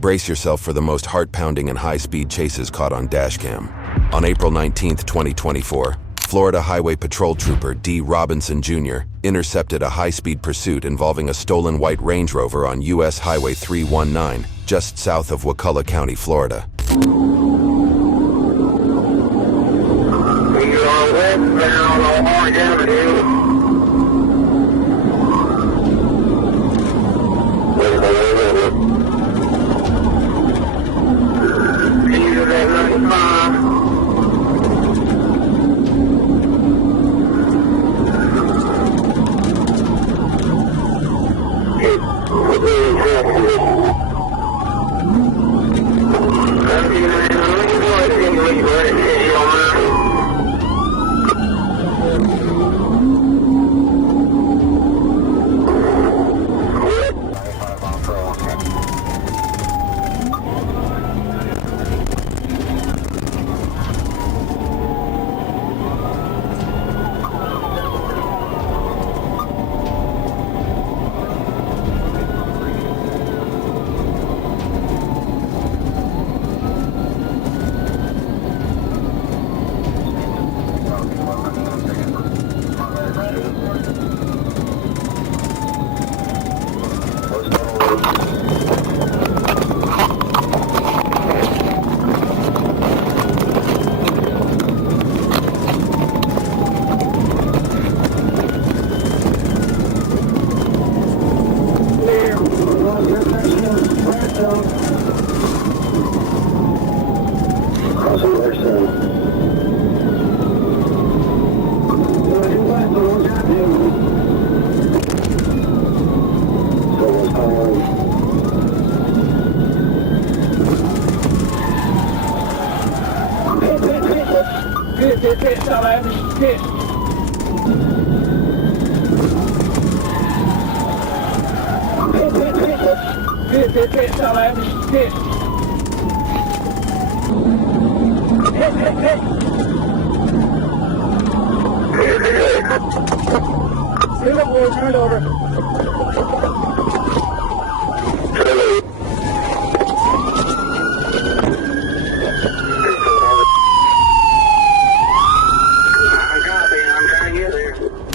Brace yourself for the most heart-pounding and high-speed chases caught on Dashcam. On April 19, 2024, Florida Highway Patrol Trooper D. Robinson Jr. intercepted a high-speed pursuit involving a stolen white Range Rover on U.S. Highway 319, just south of Wakulla County, Florida.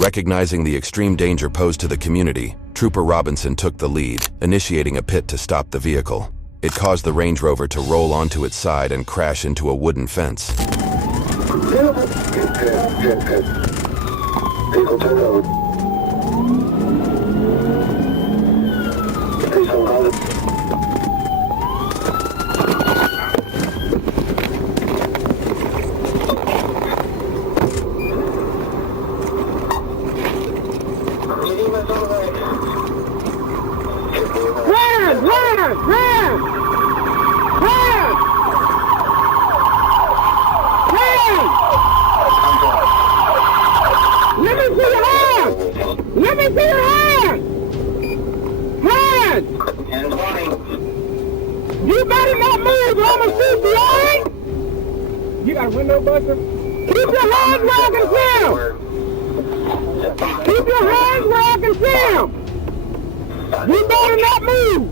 Recognizing the extreme danger posed to the community, Trooper Robinson took the lead, initiating a pit to stop the vehicle. It caused the Range Rover to roll onto its side and crash into a wooden fence. Vehicle turn over. Please hold on. Let me see your hand! Hand! You better not move or I'ma shoot you, alright? You got a window buster? Keep your hands where I can see them! Keep your hands where I can see them! You better not move!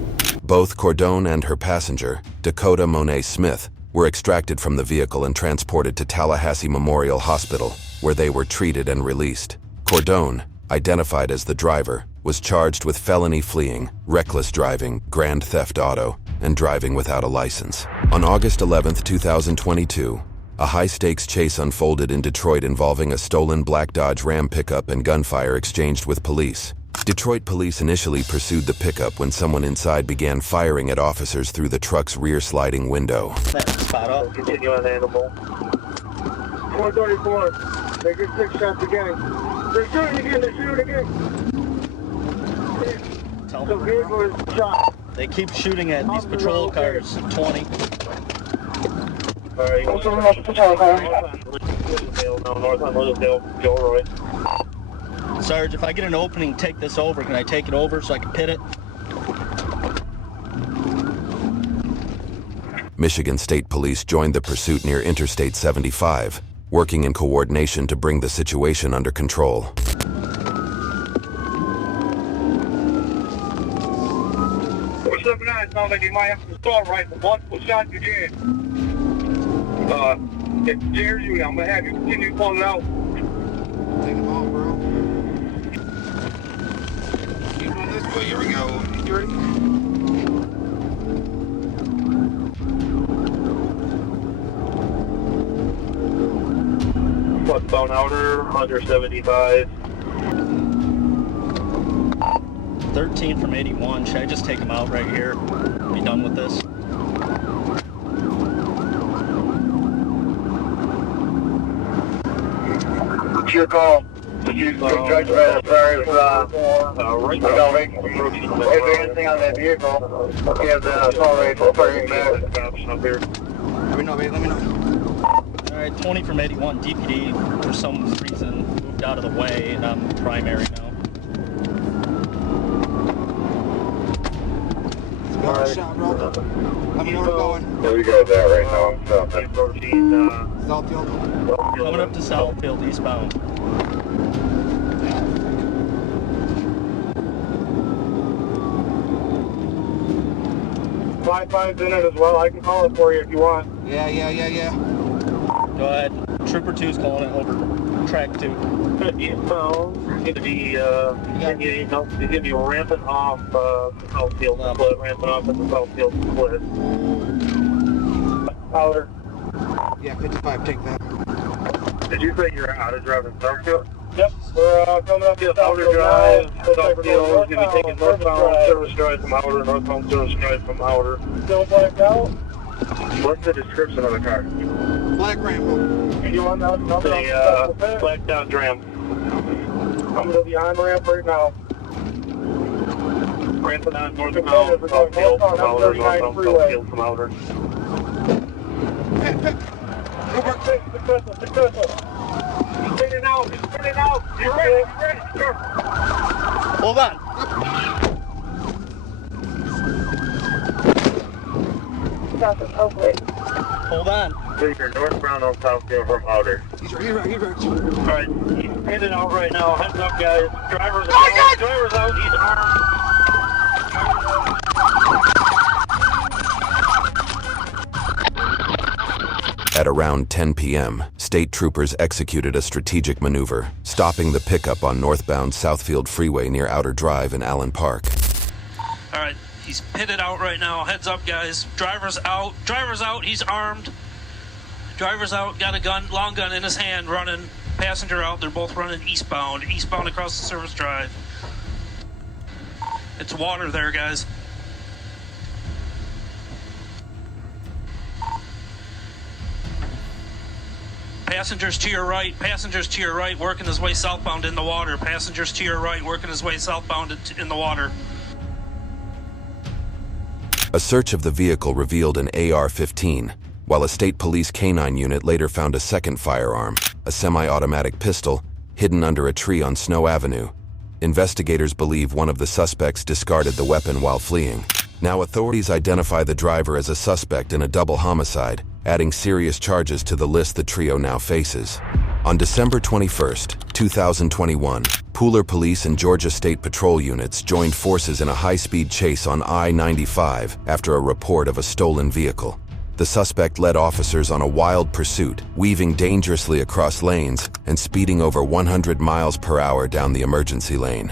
Both Cordone and her passenger, Dakota Monet Smith, were extracted from the vehicle and transported to Tallahassee Memorial Hospital, where they were treated and released. Cordone, identified as the driver, was charged with felony fleeing, reckless driving, grand theft auto, and driving without a license. On August 11, 2022, a high-stakes chase unfolded in Detroit involving a stolen black Dodge Ram pickup and gunfire exchanged with police. Detroit police initially pursued the pickup when someone inside began firing at officers through the truck's rear sliding window. Spot up. Continue unhandleable. 434. They get 6 shots again. They're shooting again. They're shooting again. The vehicle is shot. They keep shooting at these patrol cars. 20. Alright, what's the patrol car? North on Rosedale, Gilroy. Sarge, if I get an opening, take this over. Can I take it over so I can pit it? Michigan State Police joined the pursuit near Interstate 75, working in coordination to bring the situation under control. 479 sounds like you might have to start right. The multiple shots you did. It's Jerry, I'm gonna have you continue pulling out. Take them off, bro. Keep on this way. Here we go. You ready? Westbound outer, 175. 13 from 81. Should I just take him out right here? Be done with this? What's your call? You judge by the fires, right now, anything on that vehicle, give the assault rifle firing back. Let me know, babe. Let me know. Alright, 20 from 81. DPD, for some reason, moved out of the way, and I'm primary now. Got a shot, bro. Let me know where we're going. Where you guys at right now? Southfield. Coming up to Southfield, eastbound. 5-5's in it as well. I can call it for you if you want. Yeah. Go ahead. Trooper 2's calling it over track 2. Well, it's gonna be he's gonna be ramping off the Southfield split, ramping off at the Southfield split. Powder. Yeah, 55. Take that. Did you say you're out of driving Southfield? Yep, we're coming up to Outer Drive. Southfield is gonna be taking northbound service drive from Outer, northbound service drive from Outer. Still blacked out? What's the description of the car? Black Rambo. You want that number? The blacked out Dram. I'm gonna be on ramp right now. Ramping on northbound Southfield from Outer, northbound Southfield from Outer. Successful. Spinning out. You're ready. Sure. Hold on. Hold on. You're northbound on Southfield from Outer. He's right. Alright, he's heading out right now. Heads up, guys. Driver's out. He's armed. At around 10 p.m., state troopers executed a strategic maneuver, stopping the pickup on northbound Southfield Freeway near Outer Drive in Allen Park. All right, he's pitted out right now. Heads up, guys. Driver's out. He's armed. Driver's out. Got a gun, long gun in his hand, running. Passenger out. They're both running eastbound across the service drive. It's water there, guys. Passengers to your right, working his way southbound in the water. Passengers to your right, working his way southbound in the water. A search of the vehicle revealed an AR-15, while a state police canine unit later found a second firearm, a semi-automatic pistol, hidden under a tree on Snow Avenue. Investigators believe one of the suspects discarded the weapon while fleeing. Now authorities identify the driver as a suspect in a double homicide, adding serious charges to the list the trio now faces. On December 21, 2021, Pooler Police and Georgia State Patrol units joined forces in a high-speed chase on I-95 after a report of a stolen vehicle. The suspect led officers on a wild pursuit, weaving dangerously across lanes and speeding over 100 miles per hour down the emergency lane.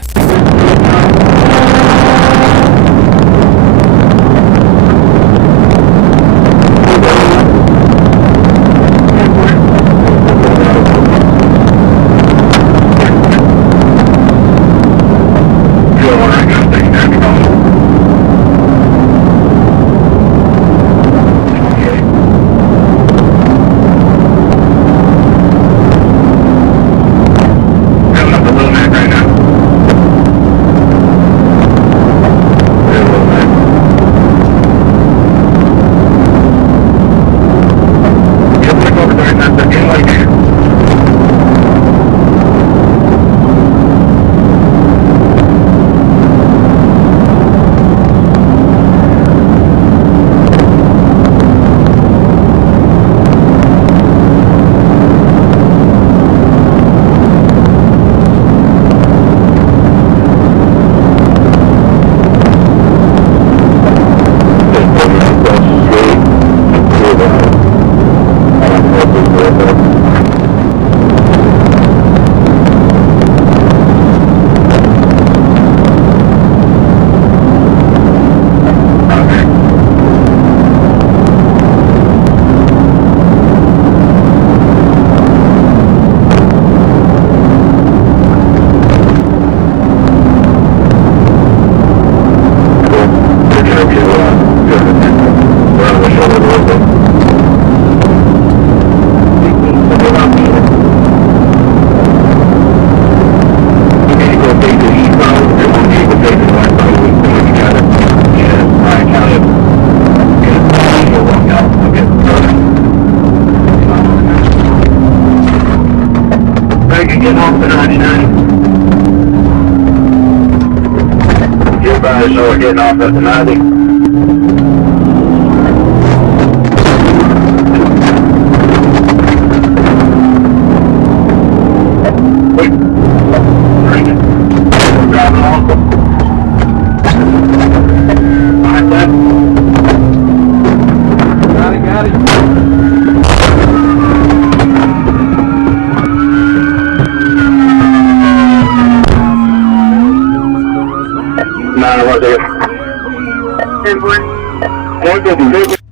5, so we're getting off at the 90.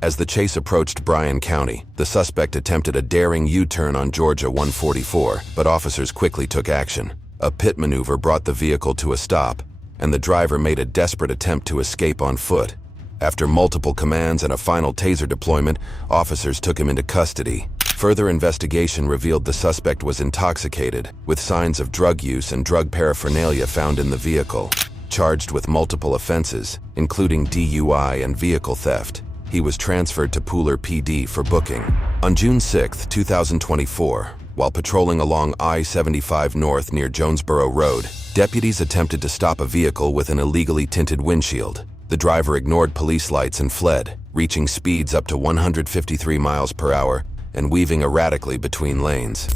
As the chase approached Bryan County, the suspect attempted a daring U-turn on Georgia 144, but officers quickly took action. A pit maneuver brought the vehicle to a stop, and the driver made a desperate attempt to escape on foot. After multiple commands and a final taser deployment, officers took him into custody. Further investigation revealed the suspect was intoxicated, with signs of drug use and drug paraphernalia found in the vehicle. Charged with multiple offenses, including DUI and vehicle theft, he was transferred to Pooler PD for booking. On June 6, 2024, while patrolling along I-75 North near Jonesboro Road, deputies attempted to stop a vehicle with an illegally tinted windshield. The driver ignored police lights and fled, reaching speeds up to 153 miles per hour and weaving erratically between lanes.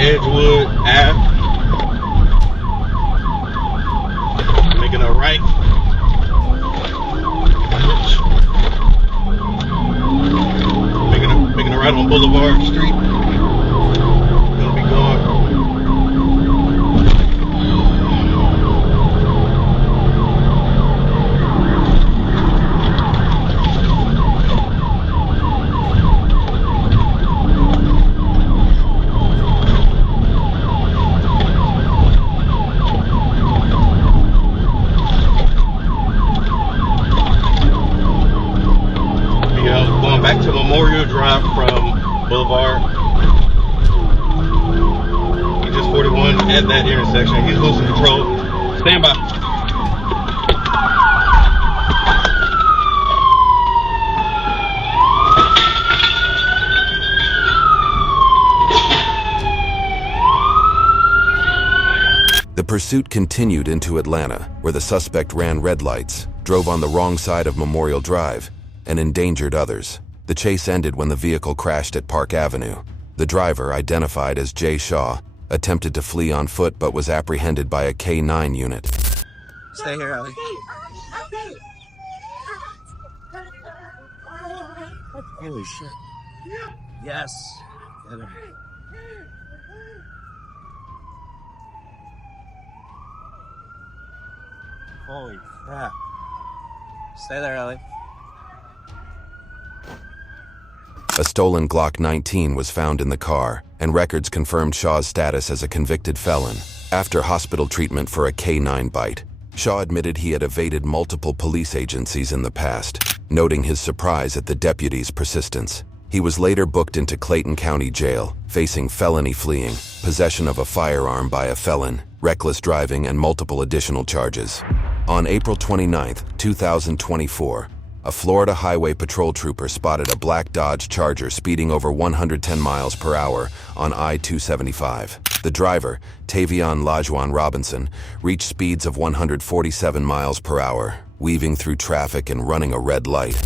Edgewood Ave, making a right, making a right on Boulevard Street. Gonna be going. Back to Memorial Drive from Boulevard. He's just 41 at that intersection. He's losing control. Stand by. The pursuit continued into Atlanta, where the suspect ran red lights, drove on the wrong side of Memorial Drive, and endangered others. The chase ended when the vehicle crashed at Park Avenue. The driver, identified as Jay Shaw, attempted to flee on foot but was apprehended by a K-9 unit. Stay here, Ellie. Holy shit. Yes. Get him. Holy crap. Stay there, Ellie. A stolen Glock 19 was found in the car, and records confirmed Shaw's status as a convicted felon. After hospital treatment for a K-9 bite, Shaw admitted he had evaded multiple police agencies in the past, noting his surprise at the deputies' persistence. He was later booked into Clayton County Jail, facing felony fleeing, possession of a firearm by a felon, reckless driving, and multiple additional charges. On April 29, 2024, a Florida Highway Patrol trooper spotted a black Dodge Charger speeding over 110 miles per hour on I-275. The driver, Tavion Lajuan Robinson, reached speeds of 147 miles per hour, weaving through traffic and running a red light.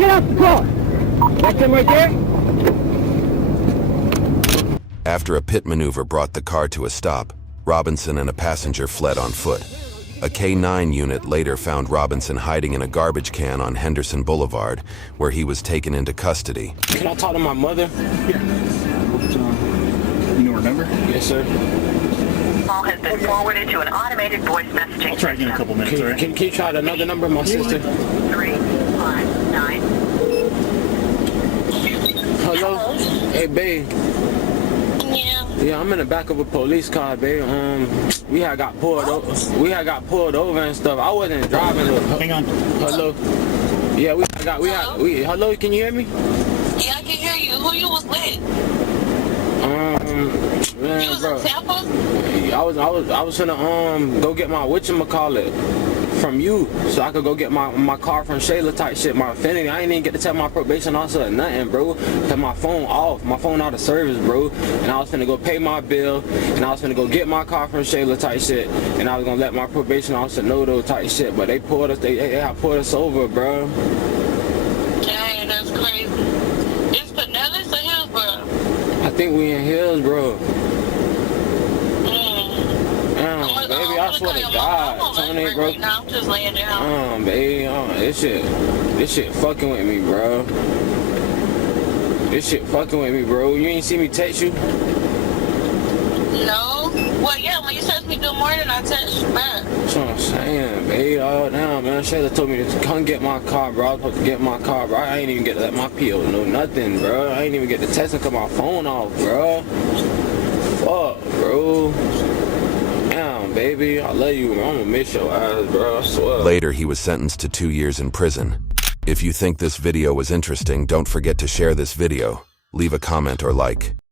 Get out the car. That's him right there. After a pit maneuver brought the car to a stop, Robinson and a passenger fled on foot. A K-9 unit later found Robinson hiding in a garbage can on Henderson Boulevard, where he was taken into custody. Can I talk to my mother? Yeah. You know her number? Yes, sir. Call has been forwarded to an automated voice messaging I'll try again in a couple minutes, all right? Can you try another number, my sister? 359. Hello? Hey, babe. Yeah, I'm in the back of a police car, babe. We had got pulled over. Over and stuff. I wasn't driving. Hang on. Hello. Yeah, hello, can you hear me? Yeah, I can hear you. Who you was with? Man, You was bro. in Tampa? I was gonna go get my whatchamacallit from you, so I could go get my car from Shayla type shit, my Infinity. I ain't even get to tell my probation officer or nothing, bro. Cause my phone out of service, bro. And I was finna go pay my bill, and I was finna go get my car from Shayla type shit, and I was gonna let my probation officer know those type shit. But they pulled us over, bro. Dang, that's crazy. It's Pinellas or Hillsborough? I think we in Hillsborough. Baby, I swear to God, Tony, bro. Right now, I'm just laying down. Baby, this shit fucking with me, bro. This shit fucking with me, bro. You ain't see me text you? No. Well, yeah, when you text me good morning, I text you back. That's what I'm saying, baby. Oh, damn, man. Shayla told me to come get my car, bro. I was supposed to get my car, bro. I ain't even get to let my PO know nothing, bro. I ain't even get to text and cut my phone off, bro. Fuck, bro. Damn, baby, I love you, bro. I'm gonna miss your ass, bro. I swear. Later, he was sentenced to 2 years in prison. If you think this video was interesting, don't forget to share this video, leave a comment or like.